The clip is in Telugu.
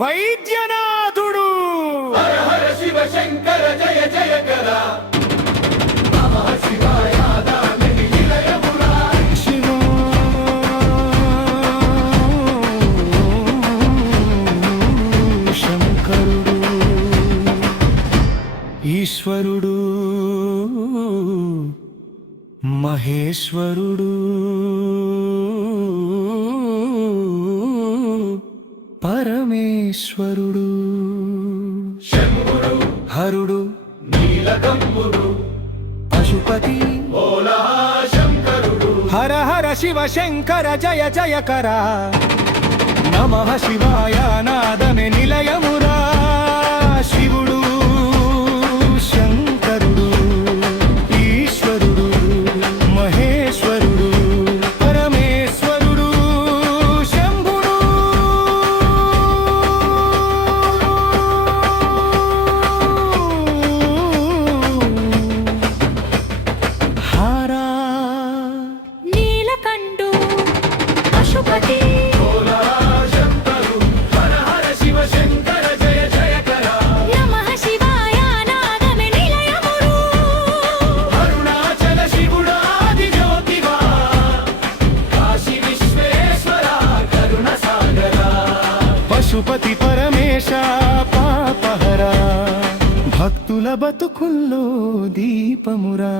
వైద్యనాథుడు. హర హర శివ శంకర జయ జయకర నమః శివాయ దానని నిలయమురా. శివో శంకరుడు ఈశ్వరుడు మహేశ్వరుడు పరమేశ్వరుడు శంభుడు హరుడు నీలకంబుడు పశుపతి భోలా శంకరుడు. హర హర శివ శంకర జయ జయకర నమః శివాయ నాదమే నిలయమురా. శివుడు శంకరుడు ఈశ్వరుడు మహేశ్వరుడు పరమేశ్వరుడు శంభుడు. హరా నీలకంఠు పశుపతి భోలా శంకరుడు హర హర శివ శంకర జయ జయకర నమః శివాయ నాదమే నిలయమురు. అరుణాచల శివుడాది జ్యోతివా కాశీ విశ్వేశ్వర కరుణ సాగర. పశుపతి పరమేశ పాపహర భక్తుల బతుకుల్లో దీపమురా.